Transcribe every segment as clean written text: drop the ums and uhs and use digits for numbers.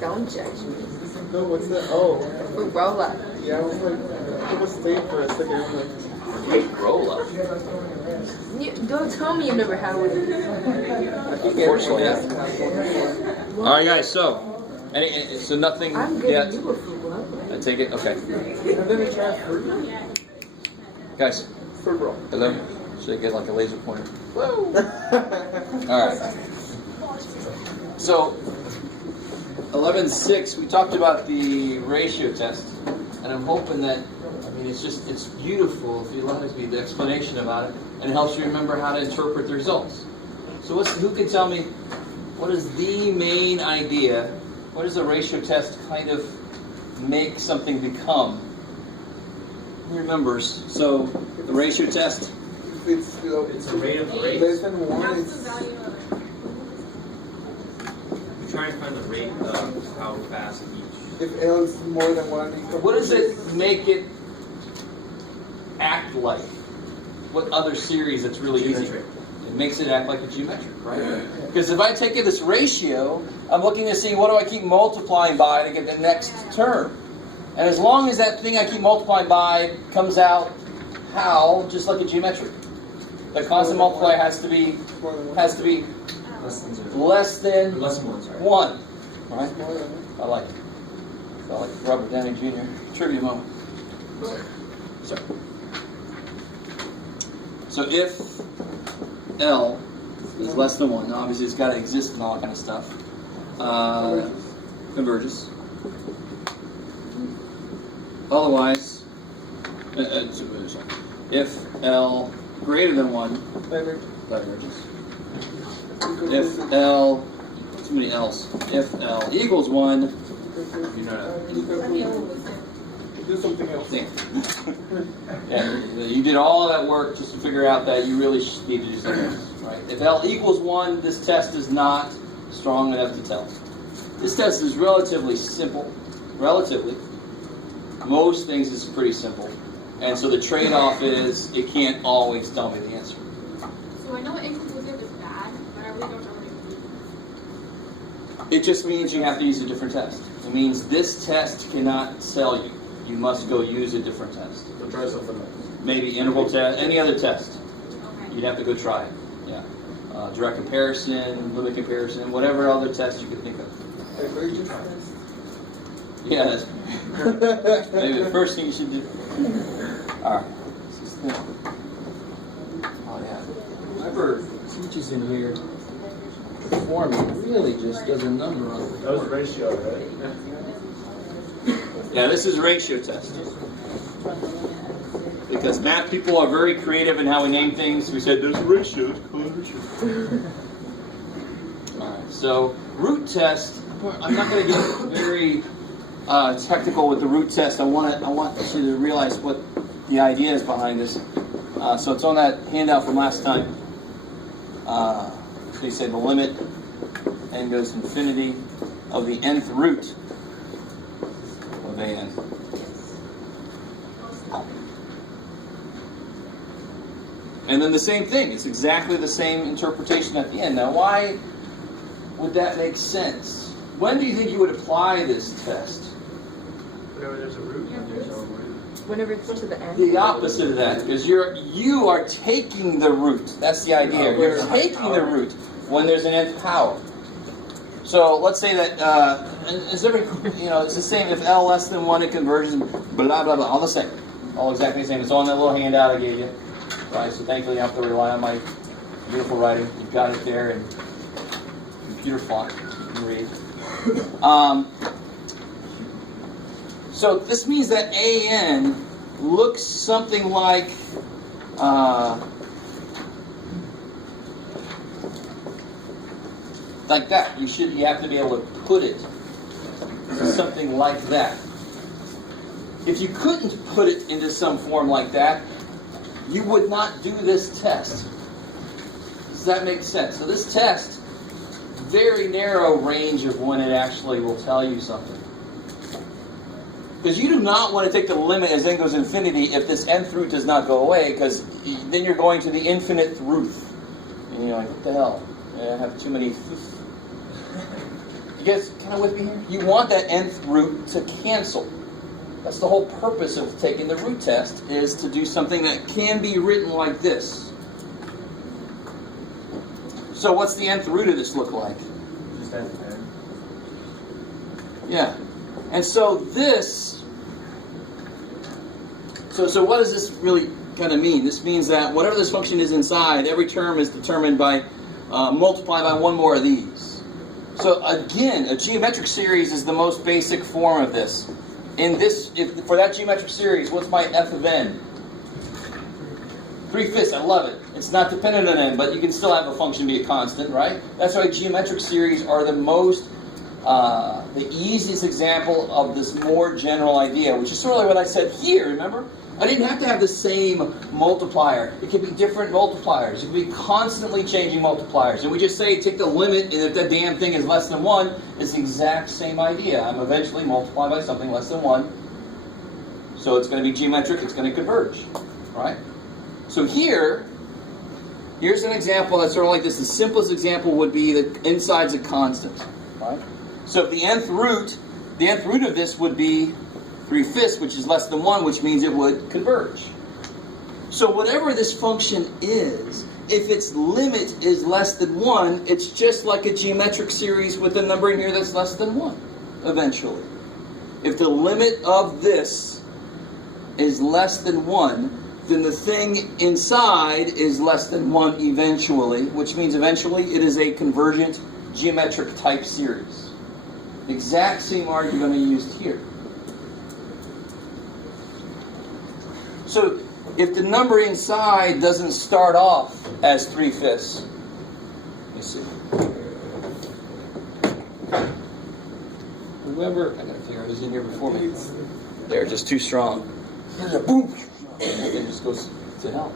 Don't judge me. No, what's that? Oh. Fruit roll up. Yeah, I was like, I was staying for a second. I'm like, Roll up. Don't tell me you never had one. Unfortunately, yeah. All right, guys. So nothing I'm giving yet. you a fruit roll up. I take it. Okay, I've never tried fruit. guys. Fruit roll. Hello. Should I get like a laser pointer? Woo! All right. So 11.6, we talked about the ratio test, and I'm hoping that, it's beautiful if you allows me the explanation about it, and it helps you remember how to interpret the results. So who can tell me, what is the main idea? What does a ratio test kind of make something become? Who remembers? So the ratio test? It's a rate of the rate. Less than one. That's the value of it. We try and find the rate of how fast each. If L is more than one. What does it make it act like? What other series that's really Geometric. easy? It makes it act like a geometric, right? Because if I take this ratio, I'm looking to see what do I keep multiplying by to get the next term. And as long as that thing I keep multiplying by comes out how, just like a geometric. The constant multiplier has to be Less than less than one, sorry. 1. Right? I like it. I like Robert Downey Jr. Trivia moment. So if L is less than 1, obviously it's got to exist and all that kind of stuff. Converges. Otherwise, if L greater than 1, diverges. If L, too many L's. If L equals 1, You know Do something else. yeah, you did all that work just to figure out that you really need to do something else, right? If L equals 1, this test is not strong enough to tell. This test is relatively simple. Relatively. Most things is pretty simple. And so the trade-off is it can't always tell me the answer. So I know inconclusive is bad, but I really don't know what it means. It just means you have to use a different test. It means this test cannot tell you. You must go use a different test. So try something else. Maybe interval test, any other test. Okay. You'd have to go try it. Yeah. Direct comparison, limit comparison, whatever other test you could think of. Divergence. Yeah, that's maybe the first thing you should do. Alright. Oh yeah. Whoever teaches in here, the form really just does a number on it. That was ratio, right? Yeah, this is a ratio test. Because math people are very creative in how we name things. We said there's a ratio, it's called a ratio. Alright, so root test, I'm not going to get very technical with the root test. I want you to realize what the idea is behind this. So it's on that handout from last time. So you say the limit n goes to infinity of the nth root of an. And then the same thing. It's exactly the same interpretation at the end. Now, why would that make sense? When do you think you would apply this test? Whenever there's a root, there's no root. Whenever it's to the end. The opposite of that, because you are taking the root. That's the idea. You're taking the root when there's an nth power. So let's say that it's the same. If L less than 1, it converges. Blah blah blah. All the same. All exactly the same. It's on that little handout I gave you. Right. So thankfully, you have to rely on my beautiful writing. You've got it there in computer font. You can read. So this means that AN looks something like that. You have to be able to put it something like that. If you couldn't put it into some form like that, you would not do this test. Does that make sense? So this test, very narrow range of when it actually will tell you something. Because you do not want to take the limit as n goes to infinity if this nth root does not go away, because then you're going to the infinite root. And you're like, what the hell? I have too many. You guys kind of with me here? You want that nth root to cancel. That's the whole purpose of taking the root test, is to do something that can be written like this. So what's the nth root of this look like? Just add 10. Yeah. And so this, so what does this really kind of mean? This means that whatever this function is inside, every term is determined by multiplied by one more of these. So again, a geometric series is the most basic form of this. In this, for that geometric series, what's my f of n? 3/5. I love it. It's not dependent on n, but you can still have a function be a constant, right? That's why geometric series are the most, the easiest example of this more general idea, which is sort of like what I said here, remember? I didn't have to have the same multiplier. It could be different multipliers. It could be constantly changing multipliers. And we just say, take the limit, and if that damn thing is less than 1, it's the exact same idea. I'm eventually multiplied by something less than 1. So it's going to be geometric, it's going to converge, right? So here's an example that's sort of like this. The simplest example would be the inside's a constant, right? So if the nth root of this would be 3/5, which is less than 1, which means it would converge. So whatever this function is, if its limit is less than 1, it's just like a geometric series with a number in here that's less than 1, eventually. If the limit of this is less than 1, then the thing inside is less than 1 eventually, which means eventually it is a convergent geometric type series. Exact same argument I used here. So if the number inside doesn't start off as 3/5, let me see. Remember, I gotta figure out who's in here before me. They're just too strong. Boom! It just goes to hell.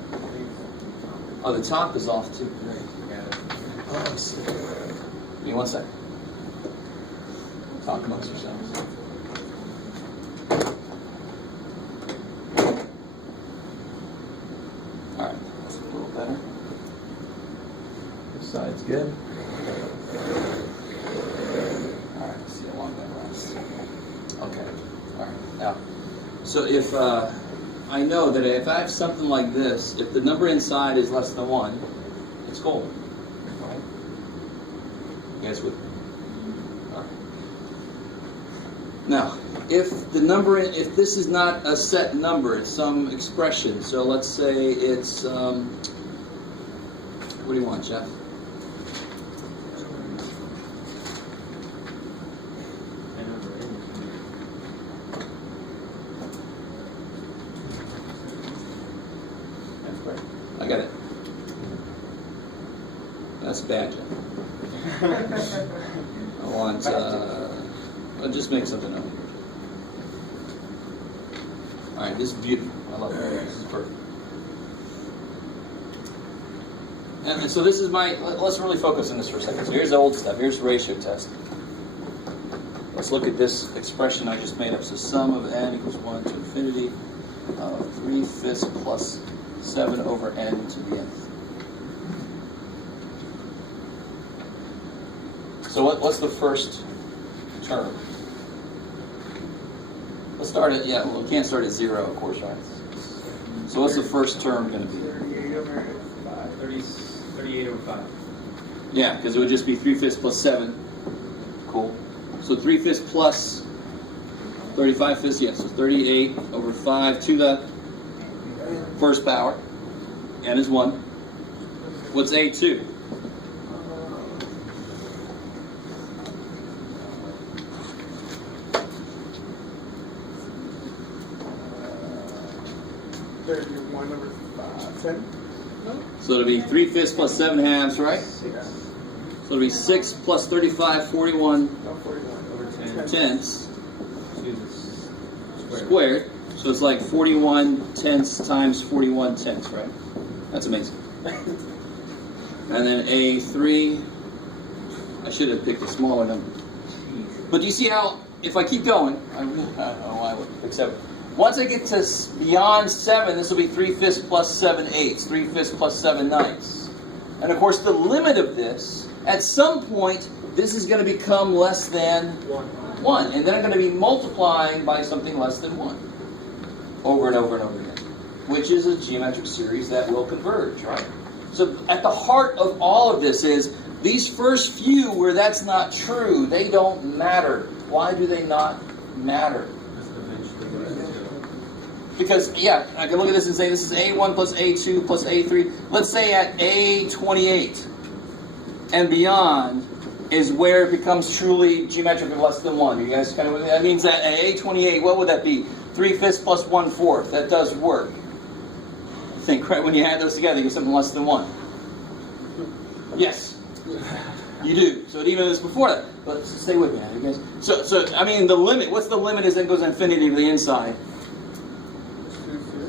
Oh, the top is off too. Oh, I see. Give me 1 second. Talk amongst yourselves. Alright, that's a little better. This side's good. Alright, let's see how long that lasts. Okay. Alright, now, so if I know that if I have something like this, if the number inside is less than 1, it's gold. Right? You guys with me? Alright. Now, if this is not a set number, it's some expression. So let's say it's, what do you want, Jeff? I got it. That's bad, Jeff. I want, I'll just make something up. Alright, this is beautiful. I love it. This is perfect. And so this is let's really focus on this for a second. So here's the old stuff. Here's the ratio test. Let's look at this expression I just made up. So sum of n equals 1 to infinity of 3/5 plus 7 over n to the nth. So what's the first term? Let's start at, well, we can't start at 0, of course, right? So what's the first term going to be? 38 over 5. Yeah, because it would just be 3/5 plus 7. Cool. So 3/5 plus 35/5, yeah, so 38 over 5 to the first power. N is 1. What's A2? So it'll be 3/5 plus 7 halves, right? 6. So it'll be 6 plus 35, 41 Over 10. tenths squared. So it's like 41 tenths times 41 tenths, right? That's amazing. And then A3, I should have picked a smaller number. But do you see how, if I keep going, I don't know why I would pick 7. Once I get to beyond 7, this will be 3/5 plus 7/8, 3/5 plus 7/9. And of course, the limit of this, at some point, this is going to become less than 1. And then I'm going to be multiplying by something less than 1. Over and over and over again. Which is a geometric series that will converge, right? So at the heart of all of this is, these first few where that's not true, they don't matter. Why do they not matter? Because, yeah, I can look at this and say this is A1 plus A2 plus A3. Let's say at A28 and beyond is where it becomes truly geometrically less than 1. You guys kind of, that means that at A28, what would that be? 3/5 plus 1/4. That does work. I think, right, when you add those together, you get something less than 1. Yes. You do. So it even is before that. But stay with me, you guys. So I mean, the limit, what's the limit as it goes infinity to the inside?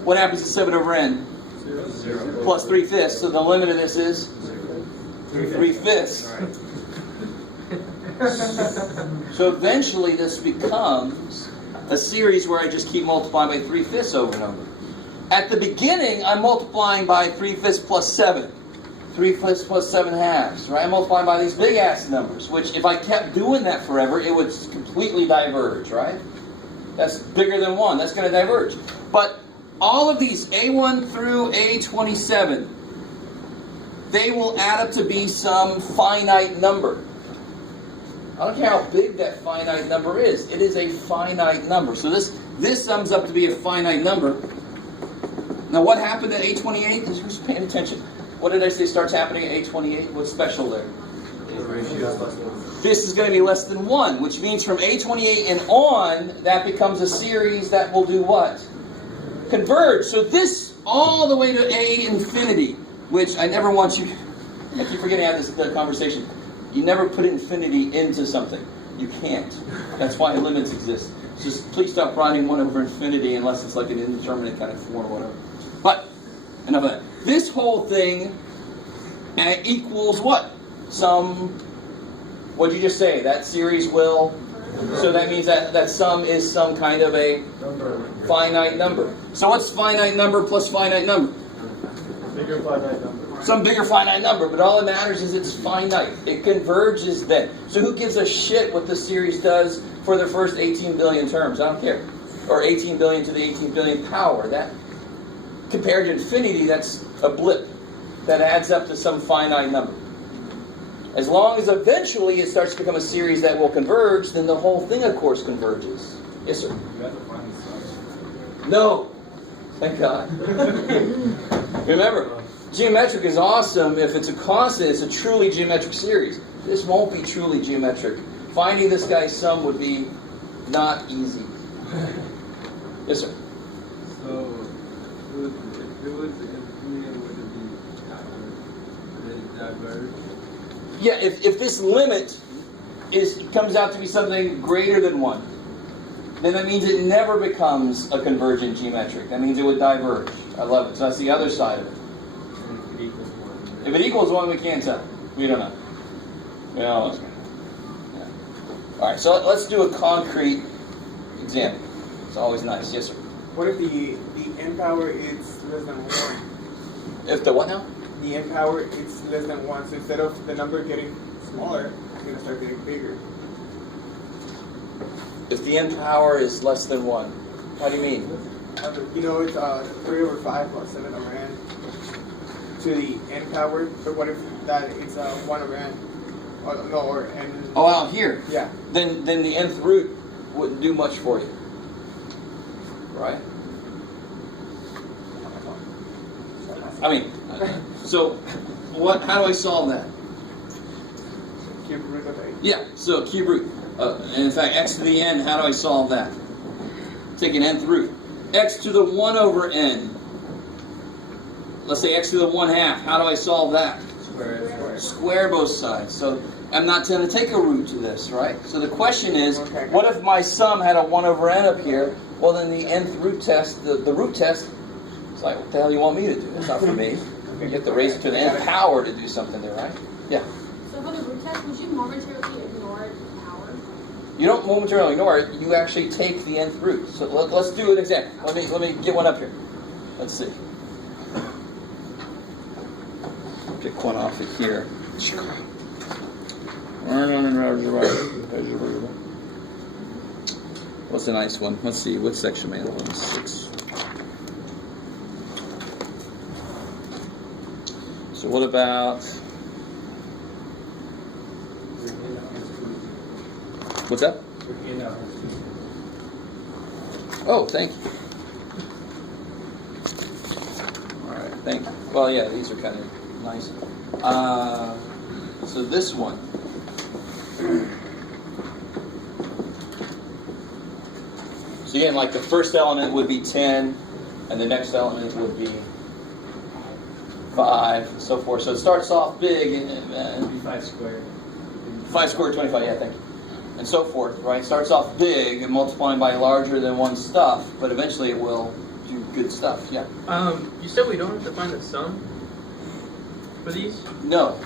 What happens to 7 over n? 0. Plus 3/5. So the limit of this is 3/5. So eventually this becomes a series where I just keep multiplying by 3/5 over and over. At the beginning, I'm multiplying by 3/5 plus 7. 3/5 plus 7/2, right? I'm multiplying by these big ass numbers, which if I kept doing that forever, it would completely diverge, right? That's bigger than 1. That's going to diverge. But all of these, A1 through A27, they will add up to be some finite number. I don't care how big that finite number is. It is a finite number. So this sums up to be a finite number. Now what happened at A28? Who's paying attention? What did I say starts happening at A28? What's special there? This is going to be less than 1, which means from A28 and on, that becomes a series that will do what? Converge. So this all the way to A infinity, which I never want you, I keep forgetting to have this conversation. You never put infinity into something. You can't. That's why limits exist. Just please stop writing 1 over infinity unless it's like an indeterminate kind of form or whatever. But, enough of that. This whole thing equals what? What did you just say? That series will... So that means that sum is some kind of a finite number. So what's finite number plus finite number? Bigger finite number. Some bigger finite number, but all that matters is it's finite. It converges then. So who gives a shit what the series does for the first 18 billion terms? I don't care. Or 18 billion to the 18 billion power. That, compared to infinity, that's a blip that adds up to some finite number. As long as eventually it starts to become a series that will converge, then the whole thing, of course, converges. Yes, sir? You have to find the size. No. Thank God. Remember, geometric is awesome if it's a constant, it's a truly geometric series. This won't be truly geometric. Finding this guy's sum would be not easy. Yes, sir? So, if it was infinity, would it diverge? Yeah, if this limit comes out to be something greater than 1, then that means it never becomes a convergent geometric. That means it would diverge. I love it. So that's the other side of it. And if it equals 1. If it equals 1, we can't tell. We don't know. We don't know. Yeah. All right, so let's do a concrete example. It's always nice. Yes, sir? What if the n power is less than 1? If the what now? The n power is less than 1, so instead of the number getting smaller, it's going to start getting bigger. If the n power is less than 1, how do you mean? You know, it's 3 over 5 plus 7 over n to the n power, but what if that it's 1 over n? Or n. Oh, out here. Yeah. Then the nth root wouldn't do much for you. Right? I mean, so how do I solve that? Cube root of 8. Yeah, so cube root. And in fact, x to the n, how do I solve that? Take an nth root. X to the 1 over n. Let's say x to the 1/2. How do I solve that? Square both sides. So I'm not going to take a root to this, right? So the question is, what if my sum had a 1 over n up here? Well, then the nth root test, the root test, it's like, what the hell do you want me to do? It's not for me. You get the raise to the nth power to do something there, right? Yeah. So for the root test, would you momentarily ignore the power? You don't momentarily ignore it. You actually take the nth root. So let's do an example. Let me get one up here. Let's see. pick one off of here. What's a nice one? Let's see. What section man? 6. So what about? What's that? Oh, thank you. All right, thank you. Well, yeah, these are kind of nice. So this one. So again, like the first element would be 10, and the next element would be 5, and so forth. So it starts off big, and 5 squared. 5 squared, 25, yeah, thank you. And so forth, right? It starts off big and multiplying by larger than one stuff, but eventually it will do good stuff, yeah. You said we don't have to find the sum for these? No.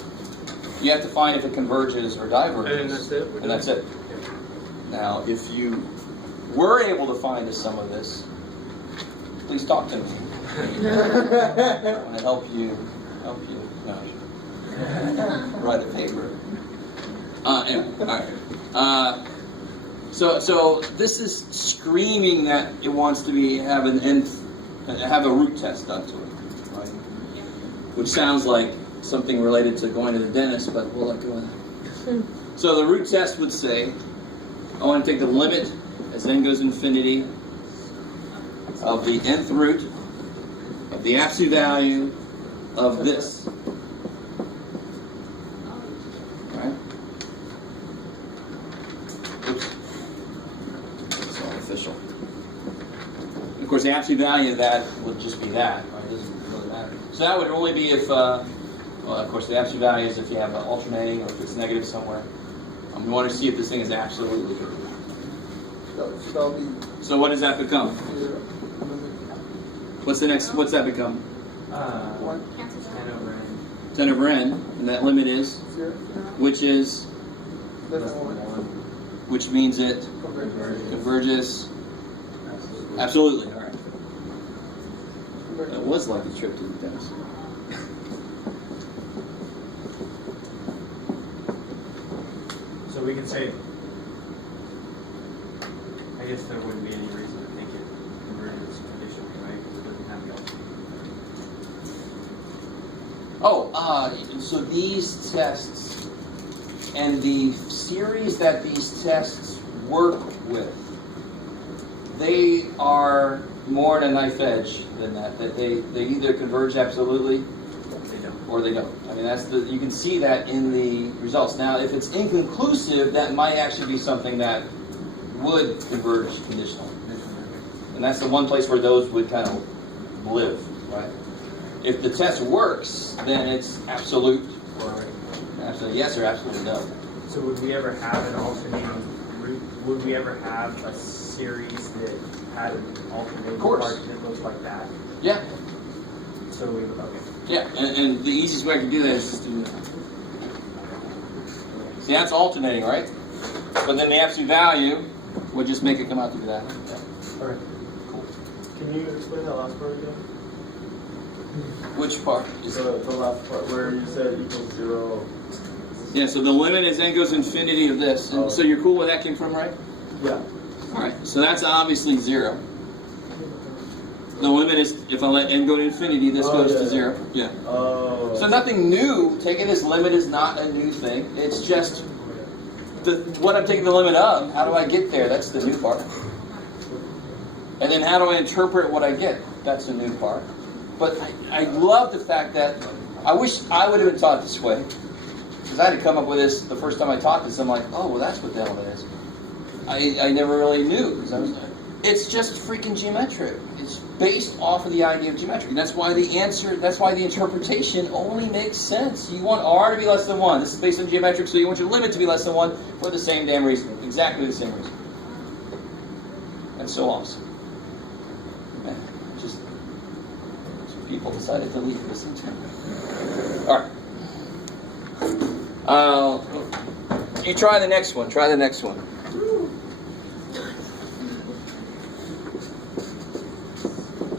You have to find if it converges or diverges. And that's it? And that's it. Now, if you were able to find the sum of this, please talk to me. I want to help you. No. Write a paper. Anyway, all right. So this is screaming that it wants to have a root test done to it, right? Which sounds like something related to going to the dentist, but we'll let go of that. So the root test would say, I want to take the limit as n goes infinity of the nth root of the absolute value of this. Right? Oops. It's all official. Of course, the absolute value of that would just be that. Right? It doesn't really matter. So that would only be if, well, of course, the absolute value is if you have an alternating or if it's negative somewhere. We want to see if this thing is absolutely good. So what does that become? What's the next? What's that become? 10 over n. 10 over n, and that limit is, which is, which means it converges. Absolutely. All right. That was like a trip to the dentist. So we can say, I guess there wouldn't be any reason to think it converges conditionally, right? Because it doesn't have the alternating. So these tests and the series that these tests work with, they are more than a knife edge than that. That they either converge absolutely or they don't. I mean, you can see that in the results. Now, if it's inconclusive, that might actually be something that would converge conditionally. And that's the one place where those would kind of live, right? If the test works, then it's absolute, or absolute yes or absolute no. So would we ever have an alternating root? Would we ever have a series that had an alternating part that looked like that? Yeah. So we would, okay. Yeah, and the easiest way I can do that is just do that. See, that's alternating, right? But then the absolute value would just make it come out to be that. Alright. Cool. Can you explain that last part again? Which part? The last part where you said equals 0. Yeah, so the limit is n goes infinity of this. And so you're cool where that came from, right? Yeah. Alright, so that's obviously 0. The limit is, if I let n go to infinity, this goes to 0. Yeah. Oh. So nothing new. Taking this limit is not a new thing. It's just what I'm taking the limit of. How do I get there? That's the new part. And then how do I interpret what I get? That's the new part. But I love the fact that I wish I would have been taught this way. Because I had to come up with this the first time I taught this. I'm like, oh, well, that's what the hell it is. I never really knew. It's just freaking geometric. It's based off of the idea of geometry. And that's why the interpretation only makes sense. You want r to be less than 1. This is based on geometric, so you want your limit to be less than 1 for the same damn reason. Exactly the same reason. That's so awesome. Man, just people decided to leave this in. Alright. You try the next one. Try the next one.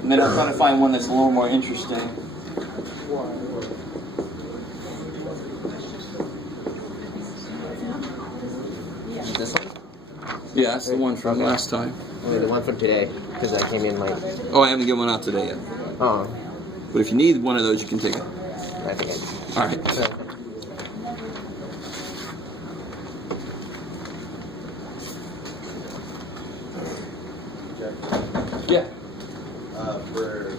And then I'm trying to find one that's a little more interesting. Yeah, that's the one from last time. Only the one from today, because I came in late. Oh, I haven't given one out today yet. Oh, But if you need one of those, you can take it. I think I All right. Yeah. Where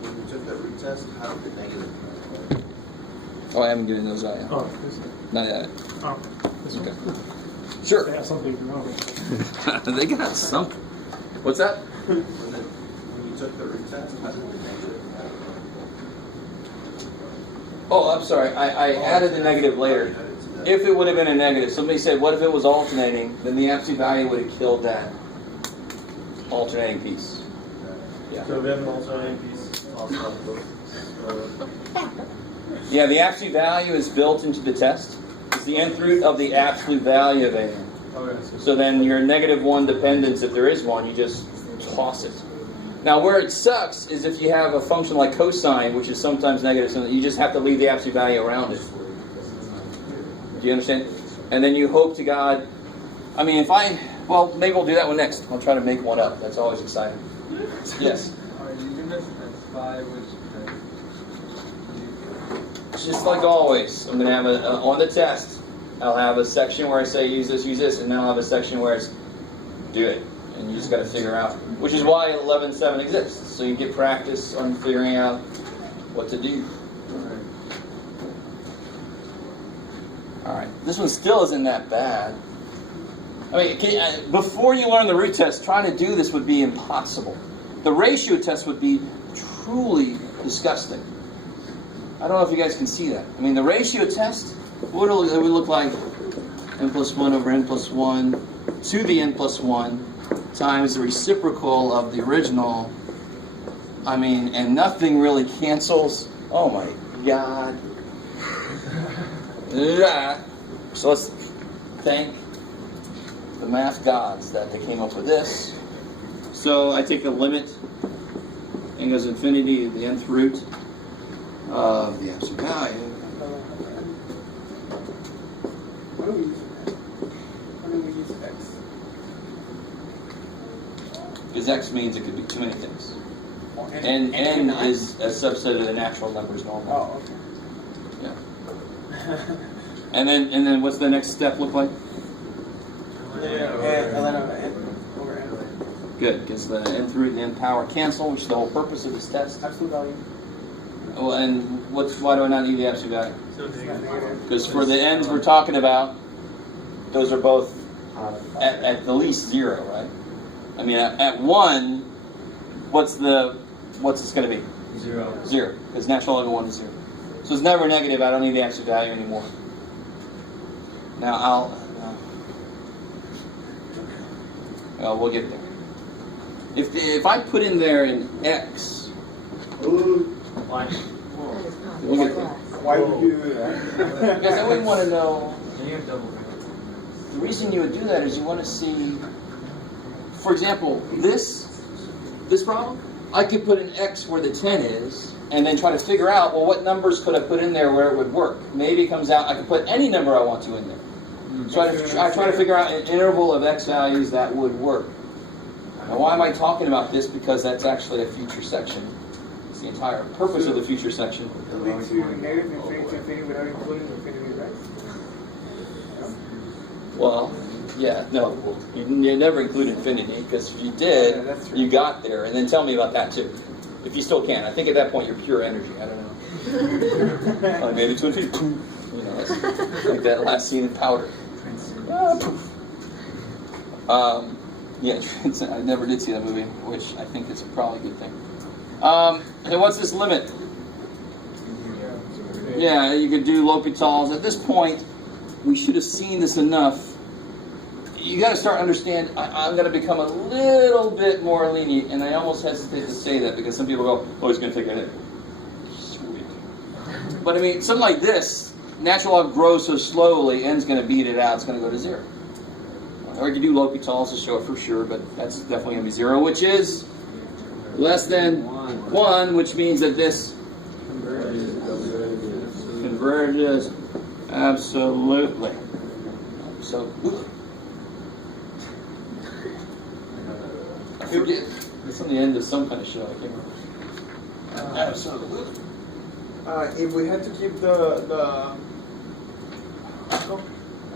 when you took that root test, how did the negative? Oh, I haven't given those out yet. Oh, this Not yet. oh, this one. Sure. They have something wrong. They got something. What's that? When you took the root test, how did the negative? Oh, I'm sorry. I added the negative later. If it would have been a negative, somebody said, what if it was alternating? Then the absolute value would have killed that alternating piece. Yeah. So we have an alternating piece also. Yeah, the absolute value is built into the test. It's the nth root of the absolute value of a. Okay. So then your -1 dependence, if there is one, you just toss it. Now where it sucks is if you have a function like cosine, which is sometimes negative, so you just have to leave the absolute value around it. Do you understand? And then you hope to God, I mean, well, maybe we'll do that one next. I'll try to make one up. That's always exciting. Yes? Are you going to specify which Just like always, I'm going to have on the test, I'll have a section where I say use this, and then I'll have a section where it's do it. And you just got to figure out, which is why 11.7 exists. So you get practice on figuring out what to do. All right. This one still isn't that bad. I mean, before you learn the root test, trying to do this would be impossible. The ratio test would be truly disgusting. I don't know if you guys can see that. I mean, the ratio test, what it would look like n plus 1 over n plus 1 to the n plus 1 times the reciprocal of the original. I mean, and nothing really cancels. Oh my God. So let's thank the math gods that they came up with this. So I take the limit and goes infinity to the nth root of the absolute value. Why don't we use that? Why don't we use X? Because x means it could be too many things. Or And n cannot? is a subset of the natural numbers normally. Oh, okay. Yeah. And then what's the next step look like? And ln of n over n. Good, because the nth root and the n power cancel, which is the whole purpose of this test. Absolute value. Oh, and why do I not need the absolute value? So It's not negative. Because for the n's we're talking about, those are both at the least 0, right? I mean, at 1, what's this going to be? 0. 0, because natural log of 1 is 0. So it's never negative. I don't need the absolute value anymore. Now we'll get there. If I put in there an x, Why? we'll get there. Why would you do that? Because I wouldn't want to know. And you have double. The reason you would do that is you want to see, for example, this problem. I could put an x where the 10 is, and then try to figure out, well, what numbers could I put in there where it would work? Maybe it comes out, I could put any number I want to in there. So I try to figure out an interval of x values that would work. Now, why am I talking about this? Because that's actually a future section. It's the entire purpose of the future section. It leads to negative infinity to infinity without including infinity, right? Well, yeah, no, you never include infinity, because if you did, Yeah, that's true. you got there. And then tell me about that too. If you still can. I think at that point you're pure energy. I don't know. I made it to infinity. Poof. You know, that's like that last scene in Powder. Ah, poof. Yeah, I never did see that movie, which I think is probably a good thing. And what's this limit? Yeah, you could do L'Hopital's. At this point, we should have seen this enough. You got to start understanding. I'm going to become a little bit more lenient, and I almost hesitate to say that because some people go, "Oh, he's going to take a hit." Sweet. But I mean, something like this, natural log grows so slowly, n's going to beat it out. It's going to go to 0. Or you can do L'Hopital's to show it for sure, but that's definitely going to be 0, which is less than 1, which means that this converges absolutely. So, forget. It's on the end of some kind of show. I can't remember. If we had to keep the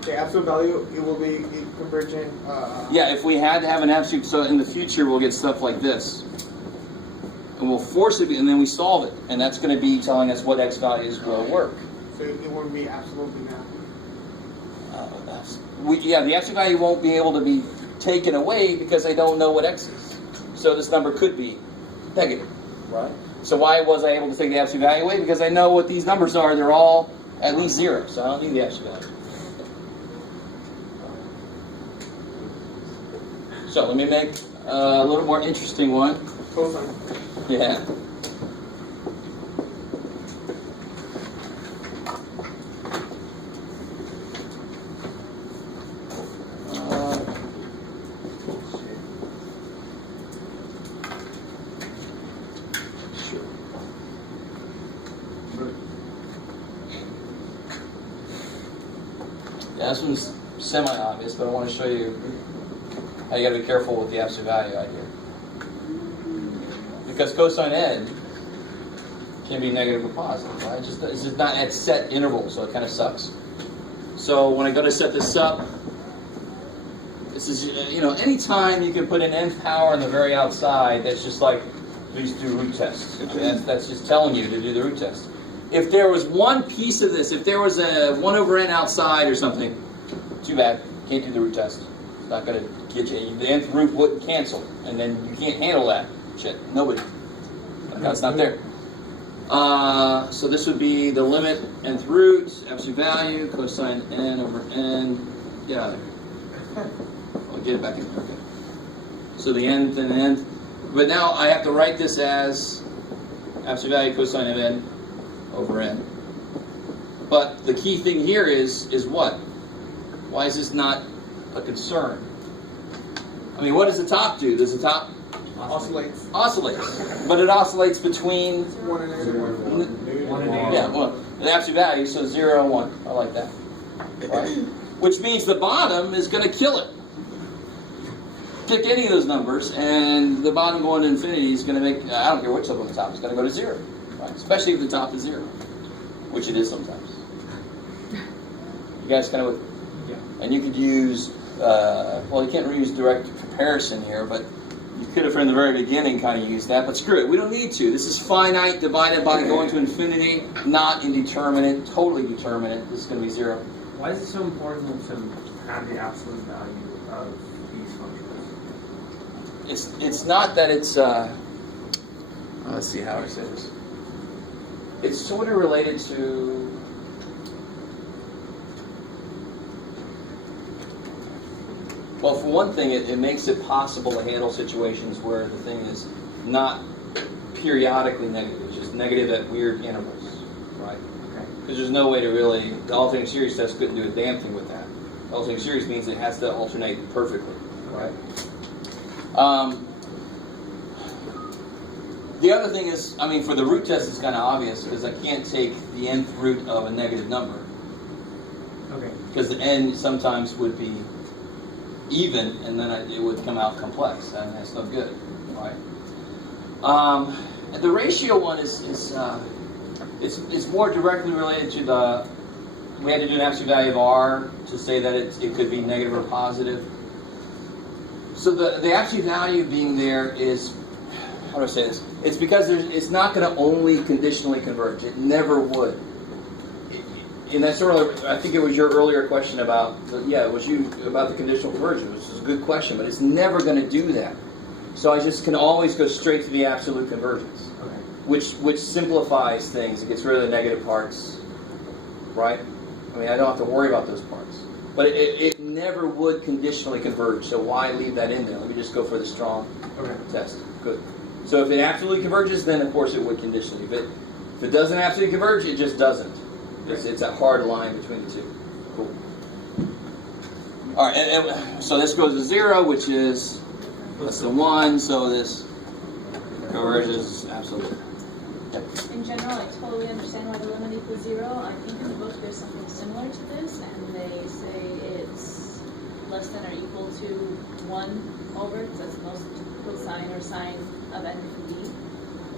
absolute value, it will be convergent. Yeah, if we had to have an absolute, so in the future we'll get stuff like this. And we'll force it, and then we solve it. And that's going to be telling us what x values will work. So it won't be absolutely now. The absolute value won't be able to be taken away because I don't know what x is. So this number could be negative, right? So why was I able to take the absolute value away? Because I know what these numbers are. They're all at least 0, so I don't need the absolute value. So let me make a little more interesting one. Cosine. Yeah. Yeah, this one's semi-obvious, but I want to show you how you got to be careful with the absolute value idea. Because cosine n can be negative or positive, right? It's just not at set intervals, so it kind of sucks. So when I go to set this up, this is, anytime you can put an nth power on the very outside, that's just like, please do root tests. I mean, that's just telling you to do the root test. If there was one piece of this, if there was a 1 over n outside or something, too bad, can't do the root test. It's not going to get you, the nth root wouldn't cancel, and then you can't handle that shit. Nobody. No, it's not there. So this would be the limit nth root, absolute value, cosine n over n. Get out of there. I'll get it back in there. Okay. So the nth and the nth. But now I have to write this as absolute value cosine of n over n. But the key thing here is what? Why is this not a concern? I mean, what does the top do? Does the top Oscillates. oscillates? But it oscillates between 1 and 1 and 8. yeah, well, the absolute value, so 0 and 1. I like that. Right? Which means the bottom is going to kill it. Pick any of those numbers, and the bottom going to infinity is going to make, I don't care which of the top, it's going to go to 0. Right? Especially if the top is 0, which it is sometimes. You guys kind of with? Yeah. And you could use, well, you can't use direct comparison here, but you could have from the very beginning kind of used that, but screw it. We don't need to. This is finite divided by going to infinity, not indeterminate, totally determinate. This is going to be 0. Why is it so important to have the absolute value of these functions? It's not that it's, let's see how I say this. It's sort of related to, well, for one thing, it makes it possible to handle situations where the thing is not periodically negative. It's just negative at weird intervals, right? Okay. Because there's no way to really, the alternating series test couldn't do a damn thing with that. The alternating series means it has to alternate perfectly, right? The other thing is, I mean, for the root test, it's kind of obvious because I can't take the nth root of a negative number. Okay. Because the n sometimes would be even, and then it would come out complex, and that's no good, right? And the ratio one is it's more directly related to the, we had to do an absolute value of r to say that it could be negative or positive. So the absolute value being there is, how do I say this? It's because it's not going to only conditionally converge. It never would. And that's sort of, I think it was your earlier question about, it was you about the conditional conversion, which is a good question, but it's never going to do that. So I just can always go straight to the absolute convergence, Okay. which simplifies things. It gets rid of the negative parts, right? I mean, I don't have to worry about those parts. But it never would conditionally converge, so why leave that in there? Let me just go for the strong test. Good. So if it absolutely converges, then of course it would conditionally. If it doesn't absolutely converge, it just doesn't. It's a hard line between the two. Cool. All right, and so this goes to 0, which is less than 1, so this converges absolutely. In general, I totally understand why the limit equals 0. I think in the book there's something similar to this, and they say it's less than or equal to 1 over, because that's the most equal sign or sign of n from b.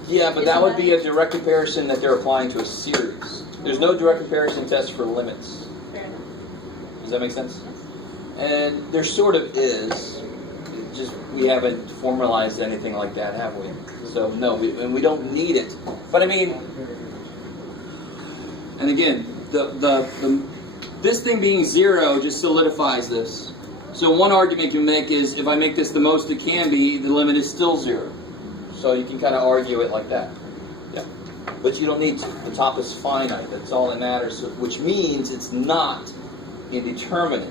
Yeah, but that would be a direct comparison that they're applying to a series. There's no direct comparison test for limits. Fair enough. Does that make sense? And there sort of is. It just we haven't formalized anything like that, have we? So no, and we don't need it. But I mean, and again, this thing being 0 just solidifies this. So one argument you can make is if I make this the most it can be, the limit is still 0. So you can kind of argue it like that. Yeah. But you don't need to. The top is finite. That's all that matters. Which means it's not indeterminate.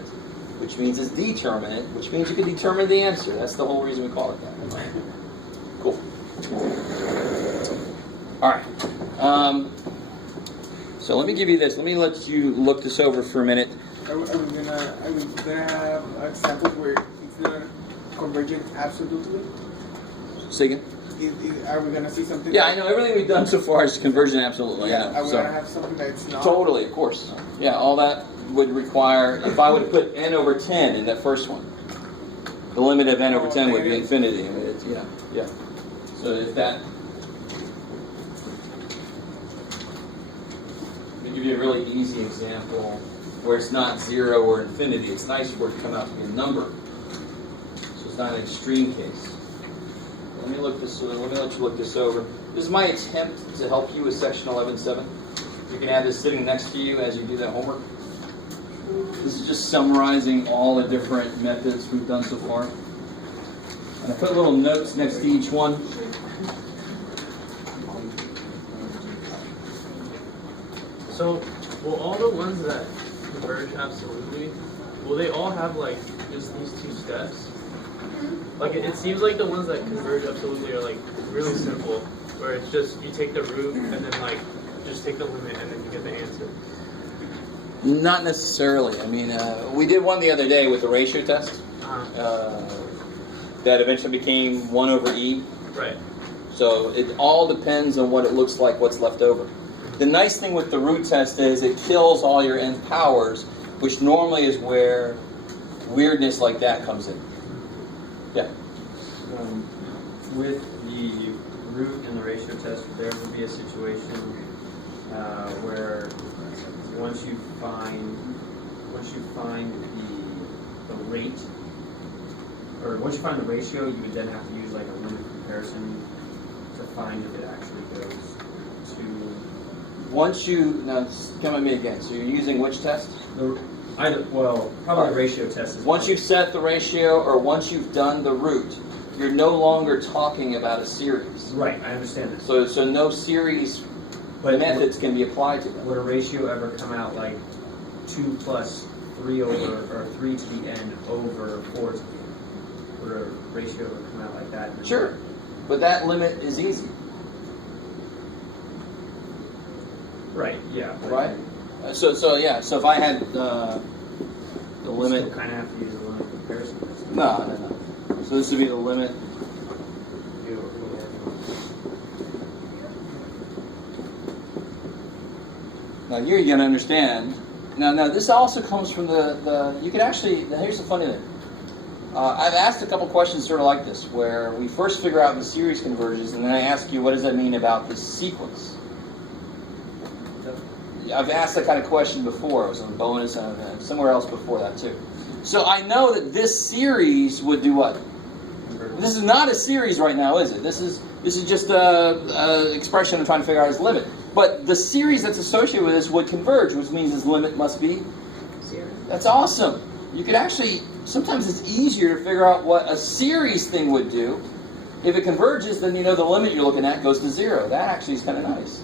Which means it's determinate. Which means you can determine the answer. That's the whole reason we call it that. Cool. All right. So let me give you this. Let me let you look this over for a minute. Are we gonna have examples where it's not convergent absolutely? Say again? Are we gonna see something? Yeah, I know everything we've done so far is convergent absolutely. Yeah, I know. are we gonna have something that's not? Totally, of course. Yeah, all that would require, if I would put n over 10 in that first one, the limit of n over 10 would be infinity. I mean, it's, yeah. So if that, let me give you a really easy example where it's not 0 or infinity. It's nice for it to come out to be a number. So it's not an extreme case. Let me let you look this over. This is my attempt to help you with section 11.7. You can have this sitting next to you as you do that homework. This is just summarizing all the different methods we've done so far. And I put little notes next to each one. So, will all the ones that converge absolutely, will they all have like just these 2 steps? Like it seems like the ones that converge absolutely are like really simple, where it's just you take the root and then like just take the limit and then you get the answer. Not necessarily. I mean, we did one the other day with the ratio test that eventually became 1 over e. Right. So it all depends on what it looks like, what's left over. The nice thing with the root test is it kills all your n powers, which normally is where weirdness like that comes in. Yeah. With the root and the ratio test, there would be a situation where once you find the rate, or once you find the ratio, you would then have to use like a limit comparison to find if it actually goes to. Once you now come at me again. So you're using which test? Probably the ratio test. Once you've set the ratio, or once you've done the root, you're no longer talking about a series. Right, I understand that. So no series methods can be applied to them. Would a ratio ever come out like 2 plus 3 over, or 3 to the n over 4 to the n? Would a ratio ever come out like that? Sure, but that limit is easy. Right, yeah. Right? So if I had the limit... You still kind of have to use a limit comparison. No. So this would be the limit. Now here you're going to understand. Now this also comes from the you could actually, here's the funny thing. I've asked a couple questions sort of like this, where we first figure out the series converges, and then I ask you, what does that mean about the sequence? I've asked that kind of question before. It was on bonus and somewhere else before that too. So I know that this series would do what? This is not a series right now, is it? This is just a expression I'm trying to figure out its limit. But the series that's associated with this would converge, which means its limit must be 0. That's awesome. You could actually, sometimes it's easier to figure out what a series thing would do. If it converges, then you know the limit you're looking at goes to 0. That actually is kind of nice.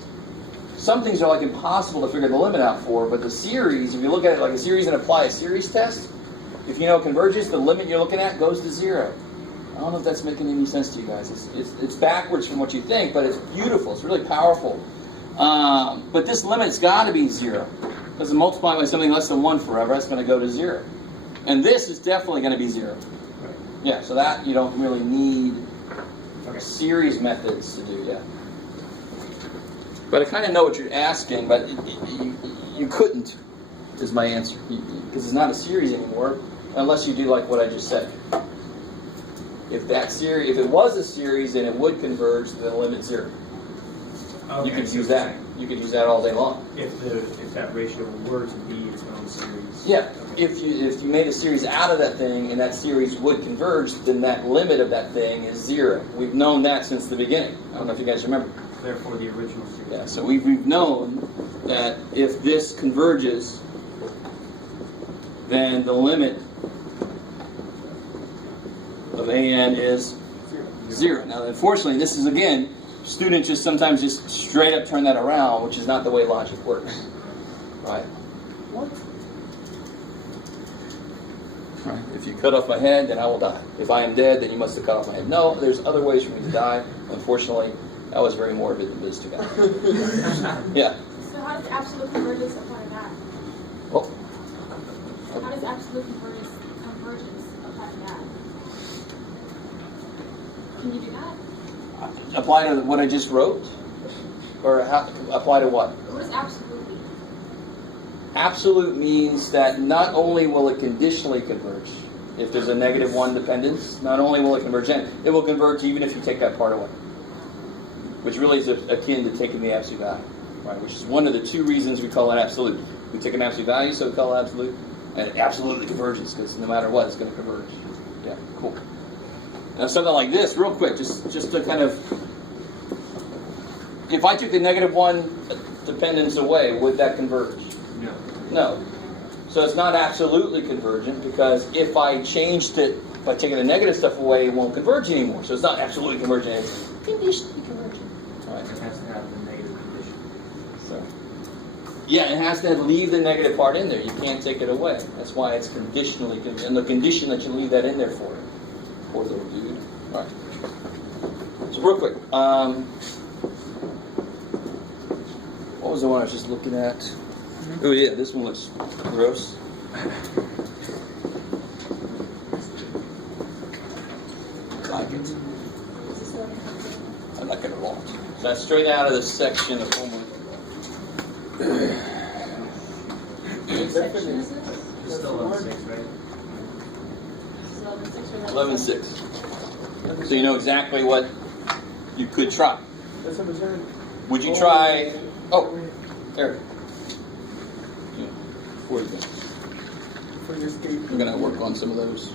Some things are like impossible to figure the limit out for, but the series, if you look at it like a series and apply a series test, if you know it converges, the limit you're looking at goes to 0. I don't know if that's making any sense to you guys. It's backwards from what you think, but it's beautiful. It's really powerful. But this limit's got to be 0. Because to multiply by something less than 1 forever, that's going to go to 0. And this is definitely going to be 0. Right. Yeah, so that you don't really need series methods to do, yeah. But I kind of know what you're asking, but you couldn't, is my answer. Because it's not a series anymore, unless you do like what I just said. If that series, if it was a series and it would converge, then the limit's 0. Okay, You could I see use what you're that. You could use that all day long. If that ratio were to be its own series. Yeah. If you made a series out of that thing and that series would converge, then that limit of that thing is 0. We've known that since the beginning. I don't know if you guys remember. Therefore, the original series. Yeah. So we've known that if this converges, then the limit of an is 0. Now, unfortunately, this is, again, students just sometimes just straight up turn that around, which is not the way logic works. Right? What? Right. If you cut off my head, then I will die. If I am dead, then you must have cut off my head. No, there's other ways for me to die. Unfortunately, that was very morbid, but it's too bad. Yeah. So how does absolute convergence apply to that? Oh. How does absolute convergence apply to that? Can you do that? Apply to what I just wrote? Or how, apply to what? What does absolute mean? Absolute means that not only will it conditionally converge, if there's a -1 dependence, not only will it converge, it will converge even if you take that part away. Which really is akin to taking the absolute value, right? Which is one of the 2 reasons we call it absolute. We take an absolute value, so we call it absolute, and it absolutely converges, because no matter what, it's going to converge. Yeah, cool. Now something like this, real quick, just to kind of, if I took the -1 dependence away, would that converge? No. No. So it's not absolutely convergent, because if I changed it by taking the negative stuff away, it won't converge anymore. So it's not absolutely convergent, it's conditionally convergent. All right. It has to have the negative condition. So, yeah, it has to leave the negative part in there. You can't take it away. That's why it's conditionally, and the condition that you leave that in there for it. Poor little dude. All right. So real quick, what was the one I was just looking at? Oh yeah, this one looks gross. I like it. I like it a lot. So that's straight out of the section of homework. Definitely. It's still 11.6, right? 11.6. So you know exactly what you could try. Let's understand. Would you try? Oh, Eric. Before you go, For your escape. we're gonna work on some of those.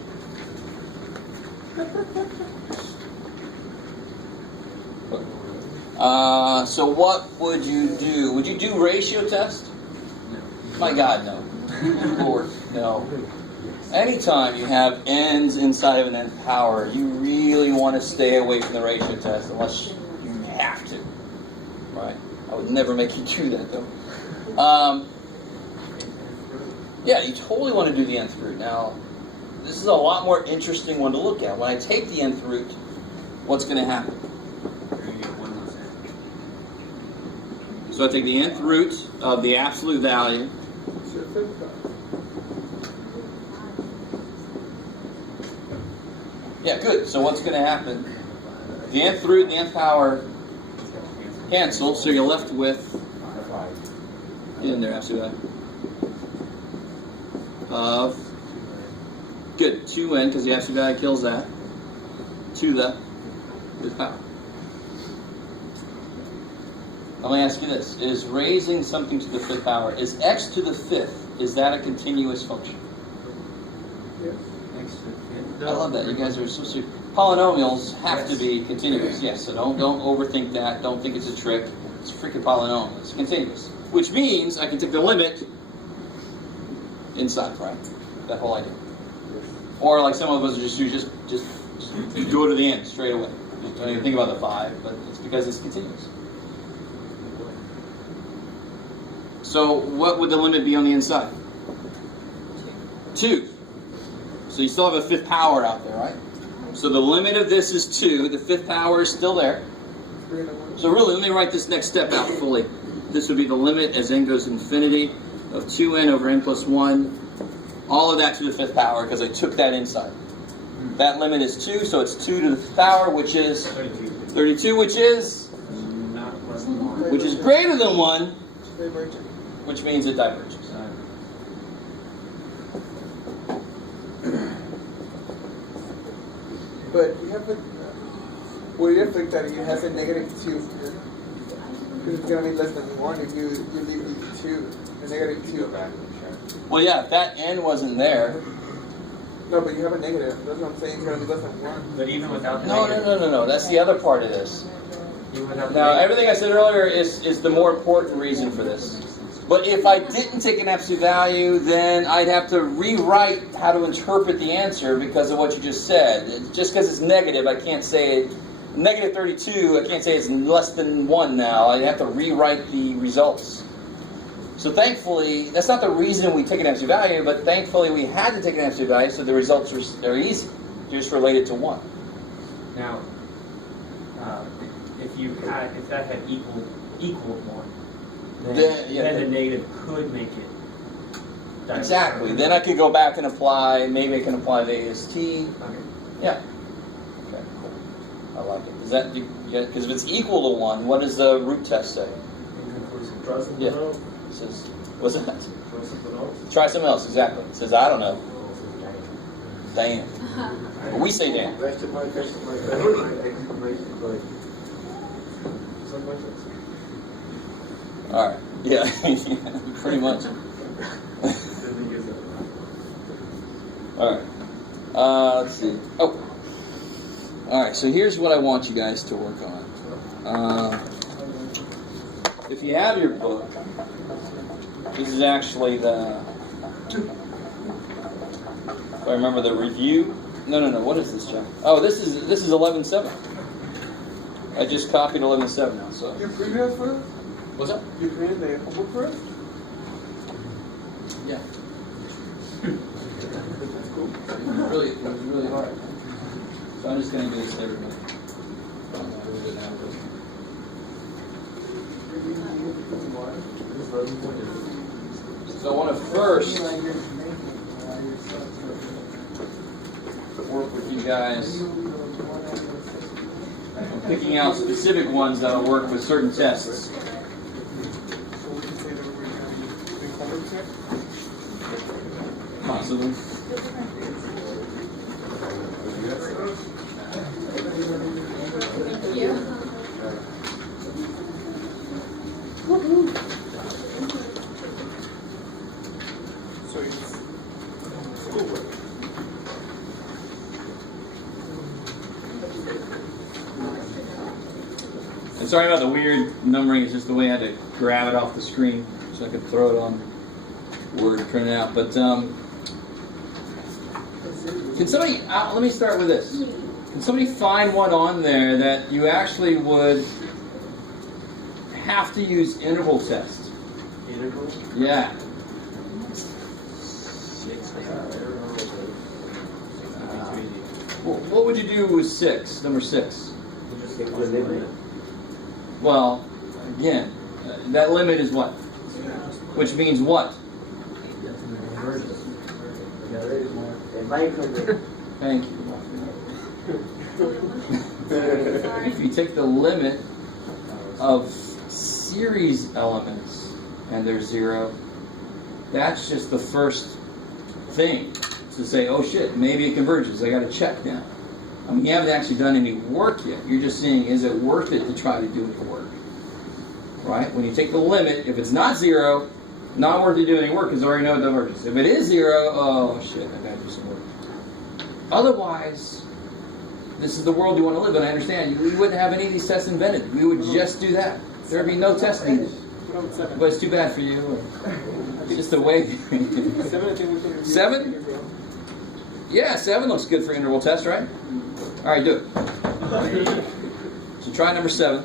So what would you do? Would you do ratio test? No. My God, no. Lord, no. Anytime you have n's inside of an nth power, you really want to stay away from the ratio test unless you have to. Right? I would never make you do that, though. Yeah, you totally want to do the nth root. Now, this is a lot more interesting one to look at. When I take the nth root, what's going to happen? You're going to get 1 less n. So I take the nth root of the absolute value. It's your fifth power. Yeah, good. So what's going to happen? The nth root and the nth power cancel, so you're left with, get in there, absolute value, of, good, 2n, because the absolute value kills that, to the fifth power. Let me ask you this. Is raising something to the fifth power, is x to the fifth, is that a continuous function? Yes. I love that. You guys are so sweet. Polynomials have to be continuous. Yes, so don't overthink that. Don't think it's a trick. It's a freaking polynomial. It's continuous. Which means I can take the limit inside, right? That whole idea. Or like some of us just go to the end straight away. Don't even think about the 5, but it's because it's continuous. So what would the limit be on the inside? 2. So you still have a fifth power out there, right? So the limit of this is 2. The fifth power is still there. So really, let me write this next step out fully. This would be the limit as n goes to infinity of 2n over n plus 1. All of that to the fifth power because I took that inside. That limit is 2, so it's 2 to the fifth power, which is 32, which is Not less than 1. which is greater than 1, Divergent. which means it diverges. but you have like, well, you have like that it has a negative 2 here. Because it's going to be less than 1 if you leave the 2, the negative 2. Well, yeah, if that n wasn't there. No, but you have a negative. That's what I'm saying. It's going to be less than 1. But even without the No. That's the other part of this. Even without the Now, negative, everything I said earlier is the more important reason for this. But if I didn't take an absolute value, then I'd have to rewrite how to interpret the answer because of what you just said. Just because it's negative, I can't say it. Negative 32, I can't say it's less than 1 now. I'd have to rewrite the results. So thankfully, that's not the reason we take an absolute value, but thankfully we had to take an absolute value so the results are easy. They're just related to 1. now, if that had equaled 1, then the negative could make it. Exactly. Then I could go back and apply, maybe I can apply the AST. Okay. Yeah. Okay, cool. I like it. Is that, because if it's equal to 1, what does the root test say? Inconclusive. Try something Yeah. else. It says, what's that? Try something else. Try something else, exactly. It says, I don't know. Damn. But we say damn. Question mark, exclamation point. Some questions? Alright. Yeah, pretty much. Alright. Let's see. Oh. Alright, so here's what I want you guys to work on. If you have your book, this is actually the... If I remember the review. No. What is this, John? Oh, this is 11.7. I just copied 11.7 now. So. You printed it for us? What's up? You printed the homework for us? Yeah. That's cool. It was really hard. So I'm just going to do this to everybody. So I want to first work with you guys on picking out specific ones that'll work with certain tests. So would you say that we're going to do homework check? Possibly. Thank you. So it's schoolwork. And sorry about the weird numbering, it's just the way I had to grab it off the screen so I could throw it on Word and print it out. But can somebody, let me start with this. Can somebody find one on there that you actually would have to use interval test? Integral? Yeah. What would you do with 6, number 6? Well, again, that limit is what? Which means what? Thank you. If you take the limit of series elements and they're 0, that's just the first thing to say, oh shit, maybe it converges. I got to check now. I mean, you haven't actually done any work yet. You're just seeing, is it worth it to try to do any work? Right? When you take the limit, if it's not 0, not worth it to do any work because I already know it diverges. If it is 0, oh shit, I got to do some work. Otherwise, this is the world you want to live in. I understand. We wouldn't have any of these tests invented. We would just do that. There would be no test needed. But it's too bad for you. It's just the way. 7, I think we can. 7? Yeah, 7 looks good for interval test, right? All right, do it. So try number 7.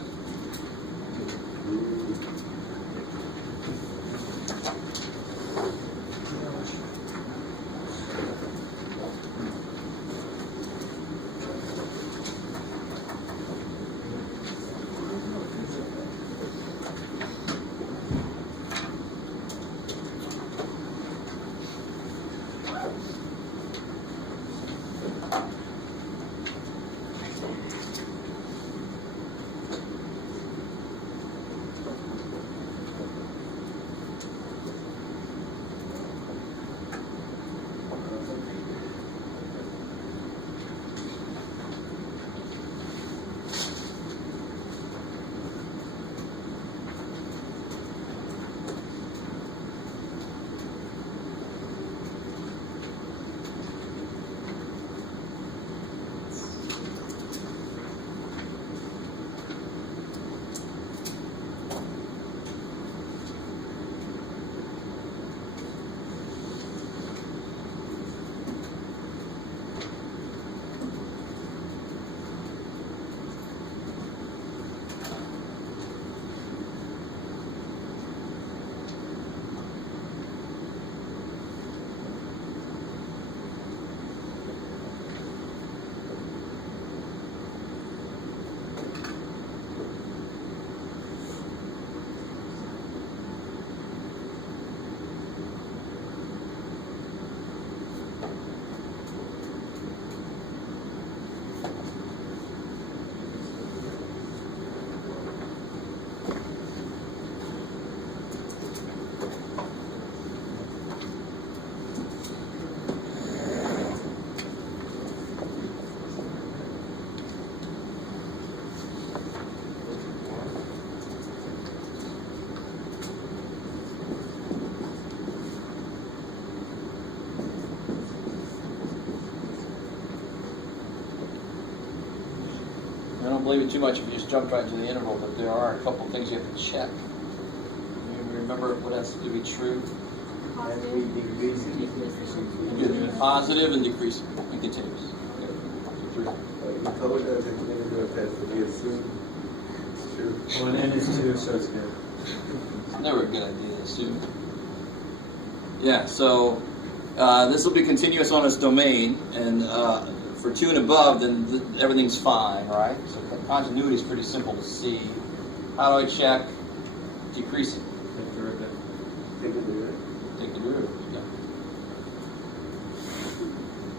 don't believe it too much if you just jumped right to the interval, but there are a couple things you have to check. You remember what has to be true? Good. Positive and decreasing and continuous. You told us that you're going to do a test to be assumed. It's true. Well, and it's 2, so it's good. Never a good idea to assume. Yeah, so this will be continuous on its domain, and for 2 and above, then everything's fine, right? So continuity is pretty simple to see. How do I check decreasing? Take derivative. Take the derivative. Take the derivative. Yeah.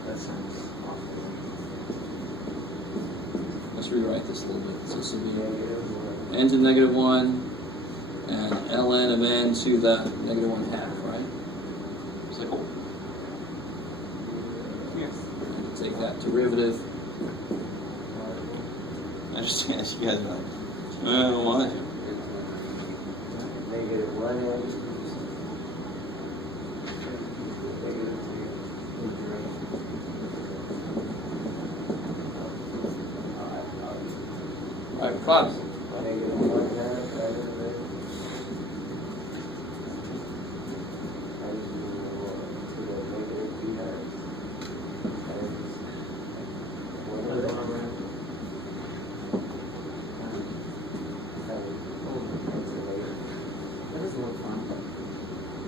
That sounds awful. Let's rewrite this a little bit. So this will be Negative n to the -1, and ln of n to the -1/2, right? Simple. Yes. Take that derivative. I understand this, you guys are like, what? -1n. All right, Bob.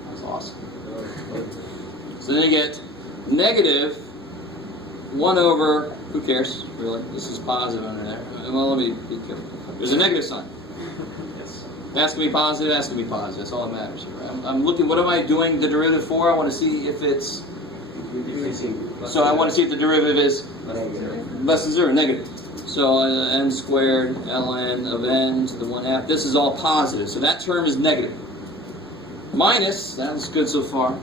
That's awesome. So then you get negative 1 over, who cares, really? This is positive under there. Well, let me be careful. There's a negative sign. Yes. That's going to be positive, that's going to be positive. That's all that matters here. I'm looking, what am I doing the derivative for? I want to see if it's, so I want to see if the derivative is less than 0, negative. So n squared ln of n to the 1/2. This is all positive, so that term is negative. Minus, that looks good so far,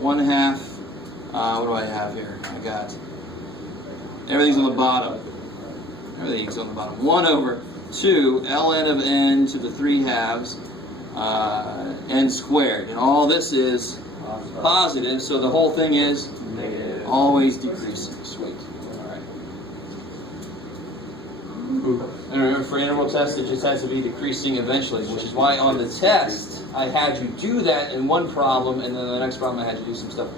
1/2. What do I have here? I got, everything's on the bottom. Everything's on the bottom. 1 over 2 ln of n to the 3/2 n squared. And all this is positive, so the whole thing is Negative. always decreasing. Sweet. All right. And remember, for interval tests, it just has to be decreasing eventually, which is why on the test, I had you do that in one problem, and then the next problem I had you do some stuff.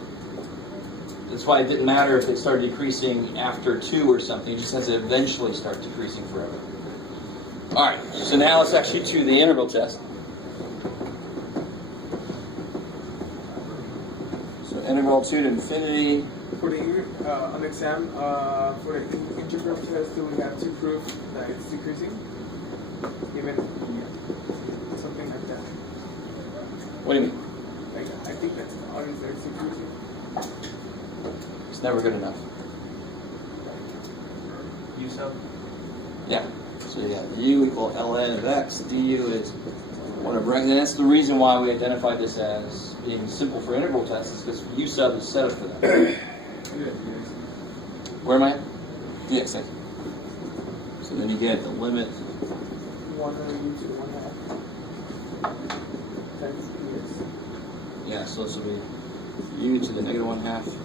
That's why it didn't matter if it started decreasing after 2 or something. It just has to eventually start decreasing forever. All right, so now let's actually do the interval test. So integral 2 to infinity. For the on the exam, for the integral test, do we have to prove that it's decreasing? Even something like that. What do you mean? Like I think that's obvious that it's decreasing. It's never good enough. You sub? Yeah. So yeah, u equal ln of x, du is whatever. And that's the reason why we identified this as being simple for integral tests, is because u sub is set up for that. Where am I at? Yes, thank you. So then you get the limit. 1 over u to 1/2 times dx. Yeah, so this will be u to the -1/2.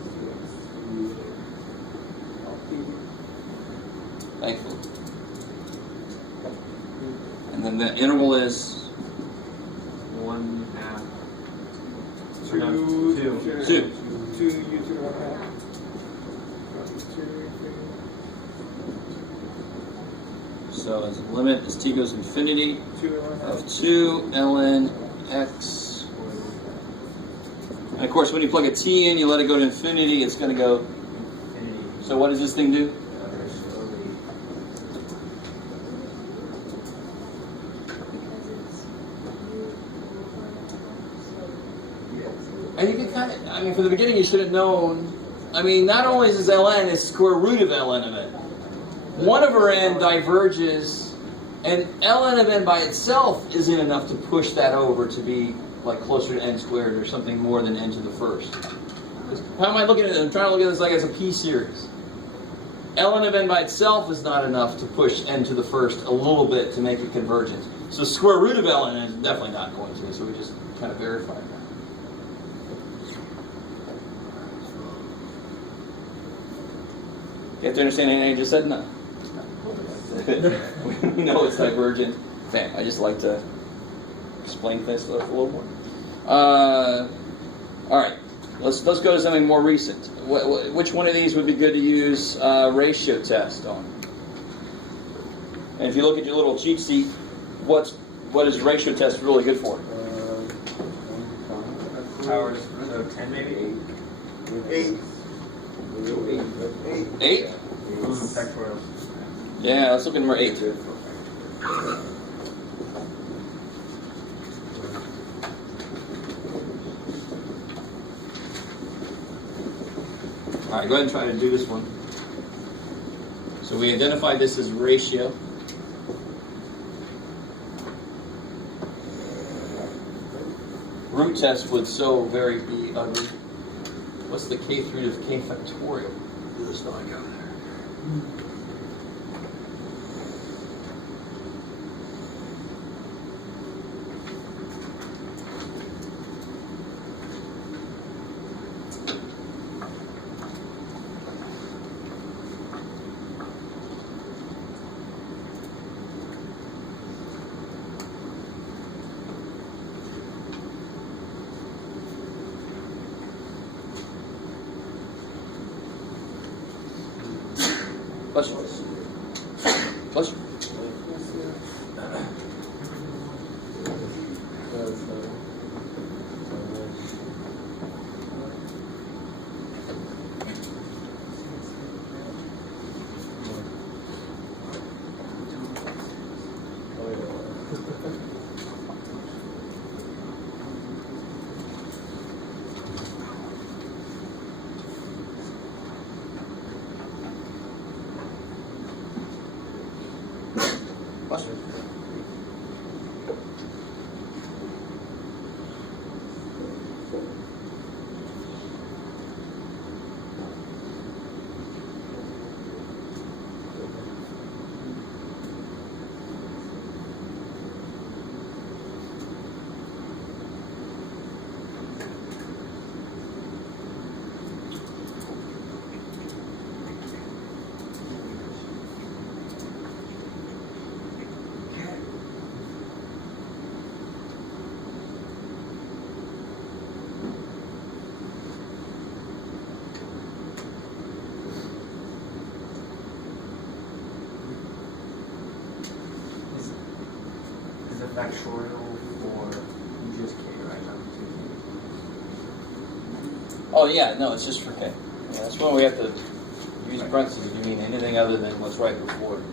Thankfully. And then the interval is 1/2. 2 2. 2. 2 u to the 1/2. So as the limit as t goes to infinity 2 of 2 ln x. And of course, when you plug a t in, you let it go to infinity, it's going to go. So what does this thing do? And you can kind of, I mean, from the beginning you should have known, I mean, not only is this ln, it's square root of ln of n. 1 over n diverges, and ln of n by itself isn't enough to push that over to be like closer to n squared or something more than n to the first. How am I looking at it? I'm trying to look at this like as a p series. ln of n by itself is not enough to push n to the first a little bit to make it convergent. So square root of ln is definitely not going to, so we just kind of verified that. You have to understand anything I just said? No. Good. we know it's divergent. I just like to explain things a little more. All right, let's go to something more recent. Which one of these would be good to use ratio test on? And if you look at your little cheat sheet, what is ratio test really good for? Powers, so 10 maybe? 8. 8? Factorial. Yeah, let's look at number 8. All right, go ahead and try to do this one. So we identified this as ratio. Root test would so very be ugly. What's the kth root of k factorial? Do this not go there. Bless you. Bless you. Bless you. Is it factorial for just k, right? Oh yeah, no, it's just for k. Yeah, that's when we have to use parentheses. You mean anything other than what's right before it.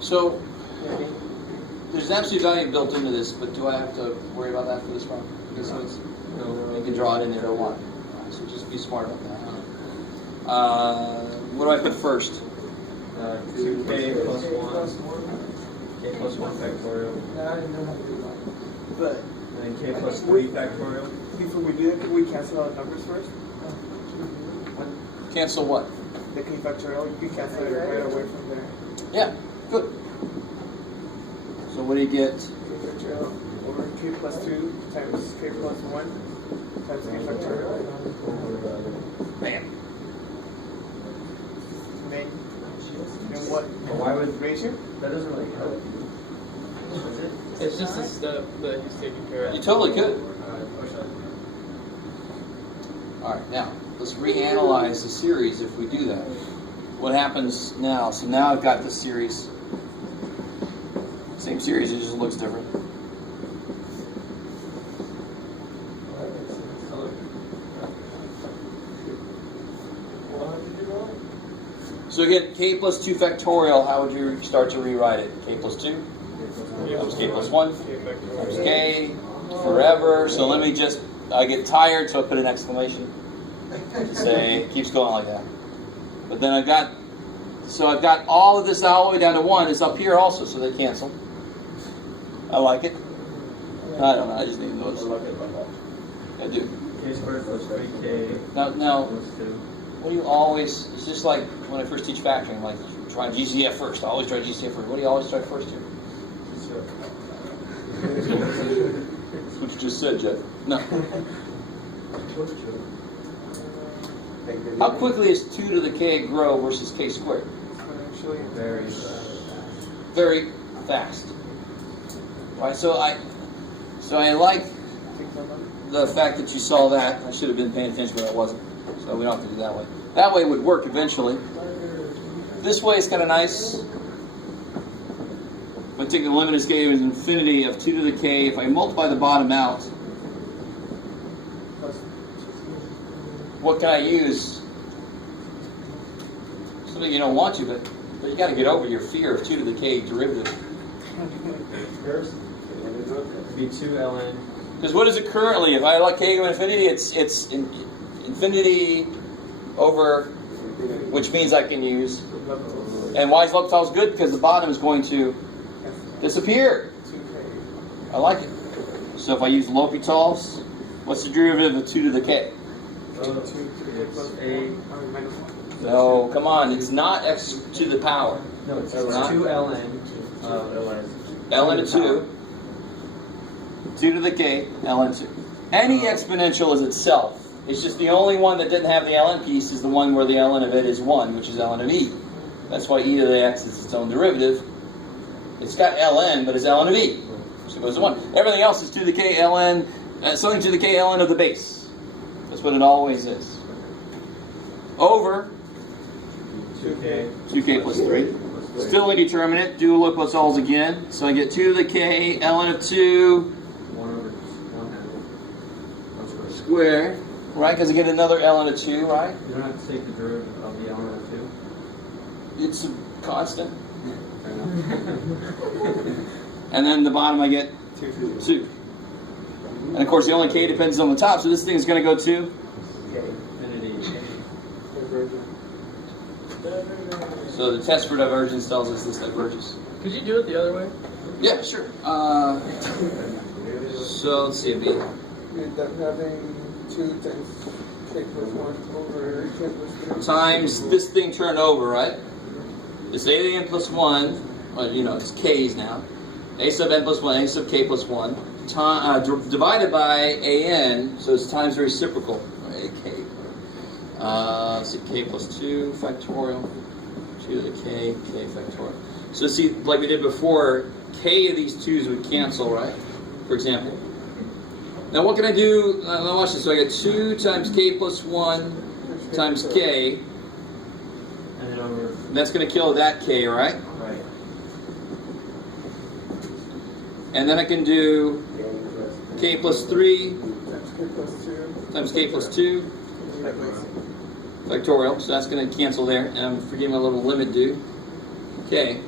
So there's an absolute value built into this, but do I have to worry about that for this problem? This one's, you can draw it in there if you want. So just be smart about that. What do I put first? 2k plus 1. K plus 1 factorial. Now I know how to do that. But And then k plus 3 factorial. before we do that, can we cancel out numbers first? Cancel what? The k factorial, you can cancel it right away from there. Yeah, good. So what do you get? K factorial over k plus 2 times k plus 1 times k factorial. Bam. And then, what? But why would Ratio? that doesn't really help you? Is it? It's just a step that he's taking care You of. totally could. All right, now let's reanalyze the series if we do that. What happens now? So now I've got this series. Same series, it just looks different. So again, k plus 2 factorial, how would you start to rewrite it? K plus 2 times k plus 1 times k forever. So let me just, I get tired, so I put an exclamation. Say, it keeps going like that. But then I've got all of this all the way down to 1. It's up here also, so they cancel. I like it. I don't know, I just need to notice. I do. K squared plus 3k Now, plus 2. what do you always, it's just like when I first teach factoring, like try GCF first. I always try GCF first. What do you always try first here? That's what you just said, Jeff. No. How quickly is 2 to the k grow versus k squared? Exponentially. Very Very fast. Right, so I like the fact that you saw that. I should have been paying attention, but I wasn't. So we don't have to do that way. That way would work eventually. This way is kind of nice. If I take the limit of scale is infinity of 2 to the k, if I multiply the bottom out, what can I use? Something you don't want to, but you got to get over your fear of 2 to the k derivative. It'd be 2 ln. Because what is it currently? If I let k go to infinity, it's infinity over, which means I can use. And why is L'Hopital's good? Because the bottom is going to disappear. I like it. So if I use L'Hopital's, what's the derivative of 2 to the k? It's a. No, come on. It's not x to the power. No, it's not. 2 ln. ln of 2. 2 to the k, ln of 2. Any exponential is itself. It's just the only one that didn't have the ln piece is the one where the ln of it is 1, which is ln of e. That's why e to the x is its own derivative. It's got ln, but it's ln of e. So it goes to 1. Everything else is 2 to the k ln, something to the k ln of the base. That's what it always is. Over 2k plus 3. Still indeterminate. Do L'Hopital's again. So I get 2 to the k ln of 2 square. Right? Because I get another ln of 2, right? You don't have to take the derivative of the ln of 2. It's a constant. And then the bottom I get 2. And of course the only k depends on the top, so this thing is going to go to Infinity. So the test for divergence tells us this diverges. Could you do it the other way? Yeah, sure. So let's see, it'd be You end up having 2 times k plus 1 over k plus 3. times this thing turned over, right? It's a to the n plus 1, well, you know, it's k's now. A sub n plus 1, a sub k plus 1, divided by an, so it's times the reciprocal, right? K. Let's see, k plus 2 factorial, 2 to the k factorial. So see, like we did before, k of these 2's would cancel, right? For example. Now what can I do? Now watch this. So I get 2 times k plus 1 times k. And then over. And that's going to kill that k, right? Right. And then I can do k plus 3 Times k plus 2. times k plus 2 factorial. So that's going to cancel there. And I'm forgetting my little limit due. Okay.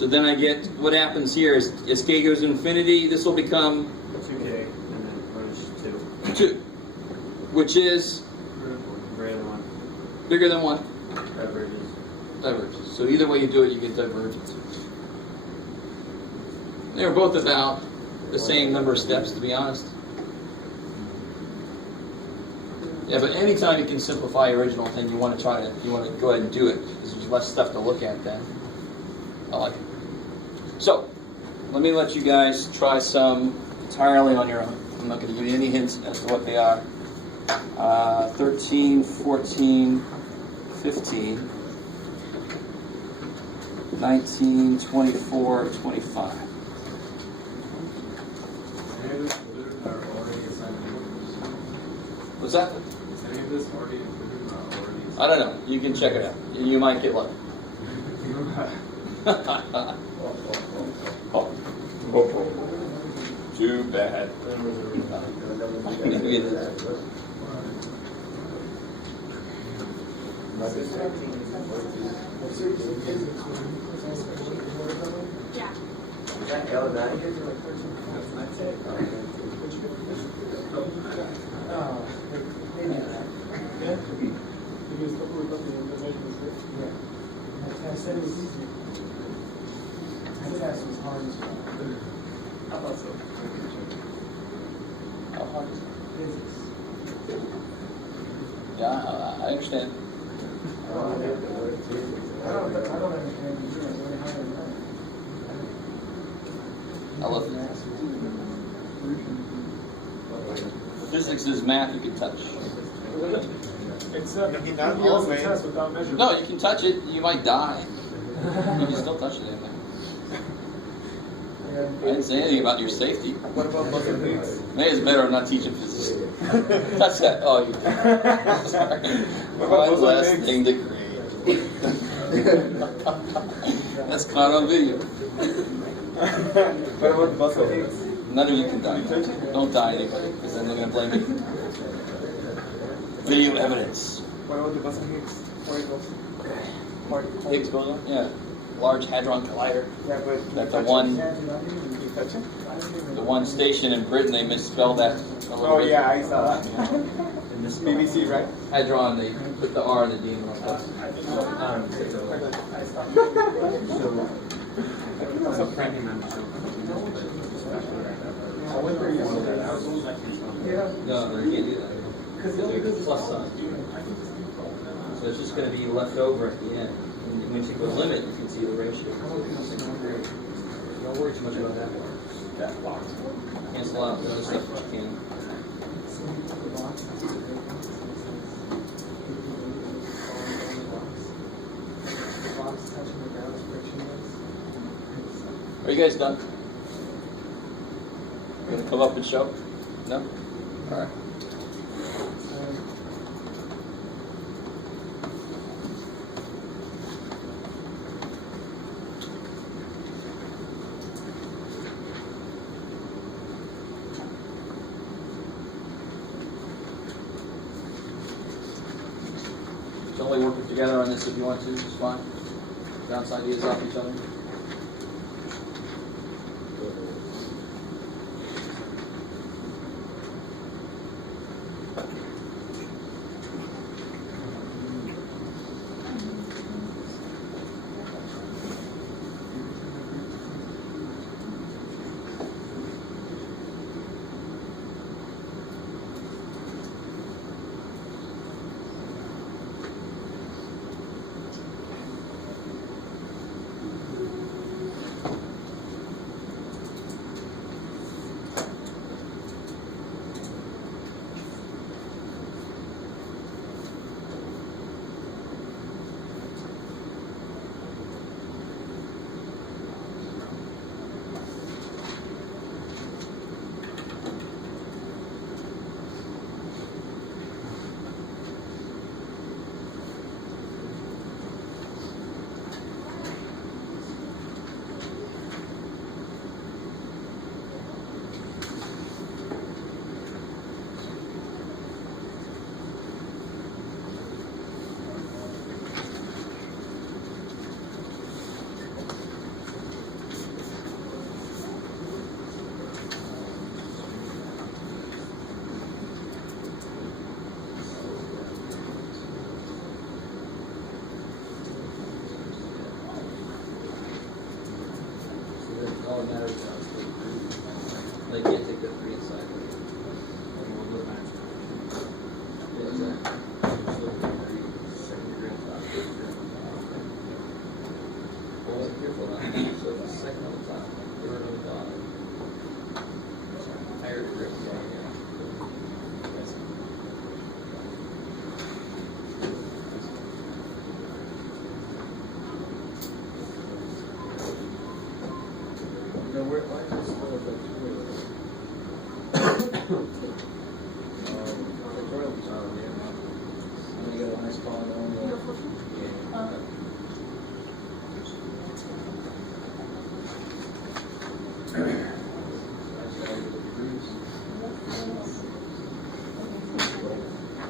So then I get, what happens here is, as k goes to infinity, this will become 2k, and then approach 2, which is 2. Greater than 1. bigger than 1. Diverges. Divergence. So either way you do it, you get divergence. They're both about the same number of steps, to be honest. Yeah, but anytime you can simplify your original thing, you want to go ahead and do it, because there's less stuff to look at then. I like it. So, let me let you guys try some entirely on your own. I'm not going to give you any hints as to what they are. 13, 14, 15, 19, 24, 25. What's that? Is any of this already included or already? I don't know. You can check it out. You might get lucky. Too bad. Maybe it is. Yeah. Yeah, I understand. I love it. Physics is math you can touch. It's test without measurement. No, you can touch it. You might die. You can still touch it anyway. I didn't say anything about your safety. What about muscle plates? Maybe it's better I'm not teaching physics. Touch that. Oh, you. Sorry. One last thing to create. That's caught on video. What about muscle plates? None of you can die. Don't die anybody, because then they're going to blame me. Video evidence. What about the muscle plates? Higgs boson? Yeah. Large Hadron Collider. Yeah, but That the one station in Britain, they misspelled that. Oh yeah, I saw that. BBC, right? Hadron, they put the R in the D and stuff. So printing membership. No, you can't do that. Plus sign. So it's just going to be left over at the end. And once you put a limit, you can see the ratio. Don't worry too much about that part. Cancel out the other stuff if you can. Are you guys done? You gonna come up and show? No? Alright. It's only working together on this if you want to, it's fine. Bounce ideas off each other.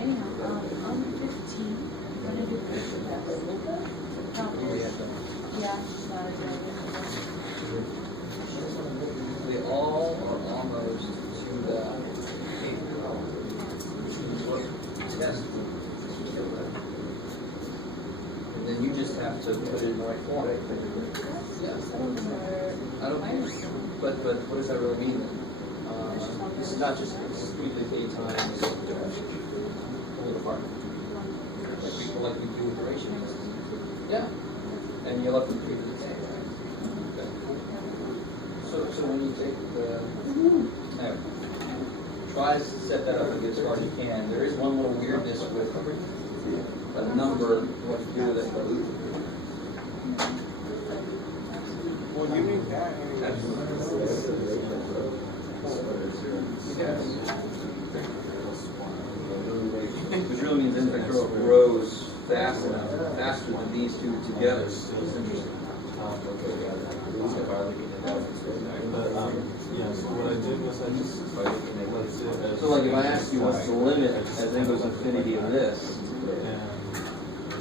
Anyhow, on 15, I'm gonna do yeah, They all are almost to the test. And then you just have to put it in the right form. Yeah. I don't, but what does that really mean then? This is not just strictly K times pull it apart. Like we do with the ratios. Yeah. And you're left with 3 to the K, right? Okay. So when you take the try to set that up as hard as you can. There is one little weirdness with a number, what to do with it. Well, you need that Which really means integral grows fast enough, faster than these two together. It's interesting. Yeah, so what I did was I just So like if I ask you what's the limit as n goes infinity of this,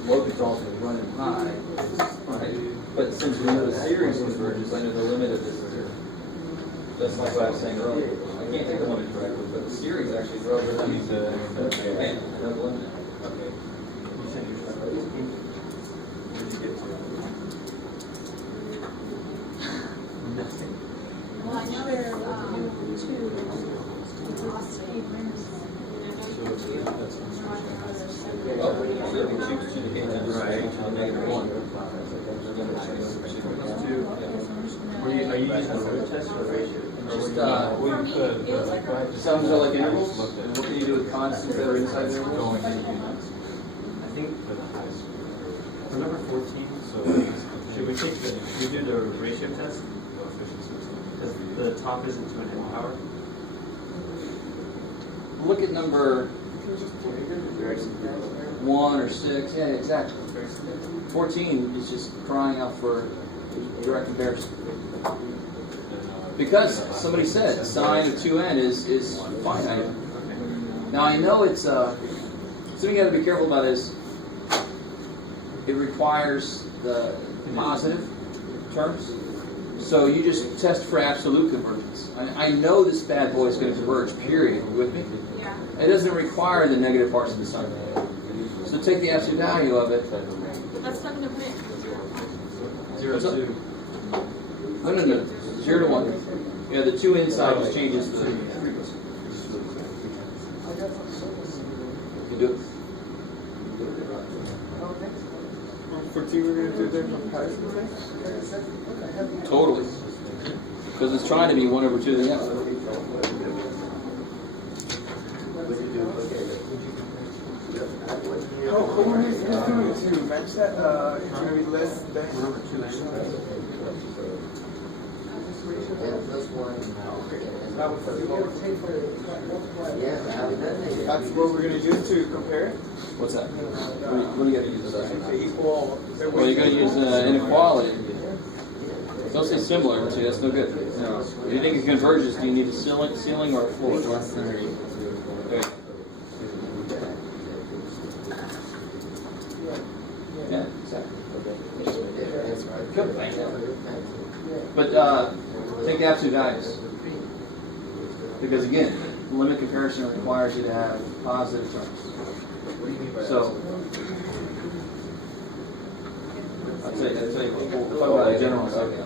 locus also is running high, right? But since we know the series converges, I know the limit of this is 0. That's like what I was saying earlier. I can't take the limit directly, but the series actually grows. That means I know the limit. Okay. well, I know there are 2 Oh, so we choose 2 to k times -1. Are you using a root test or a ratio? Just, some are like intervals. And what can you do with constants that are inside the intervals? I think for number 14, should we do the ratio test? Because the top isn't to an n power. Look at number 1 or 6. Yeah, exactly. 14 is just crying out for direct comparison. Because somebody said sine of 2n is finite. Now I know it's something you got to be careful about is it requires the positive terms. So you just test for absolute convergence. I know this bad boy is going to converge, period. You with me? Yeah. It doesn't require the negative parts of the sine. So take the absolute value of it. That's not going to put it. 0 to 2. No. 0 to 1. Yeah, the 2 inside just changes the frequency. You do it. For 2, we're going to do the comparison. Totally. Because it's trying to be 1 over 2 to the n. Oh, what are you doing to match that? It's going to be less than. That's what we're going to do to compare. What's that? What do you got to use? Equal. Well, you're going to use inequality. Don't say similar, see, that's no good. If you think it converges, do you need a ceiling or a floor? Okay. Yeah, exactly. Good. But take the absolute values. Because again, limit comparison requires you to have positive terms. So, I'll tell you, we'll talk about it in general in a second.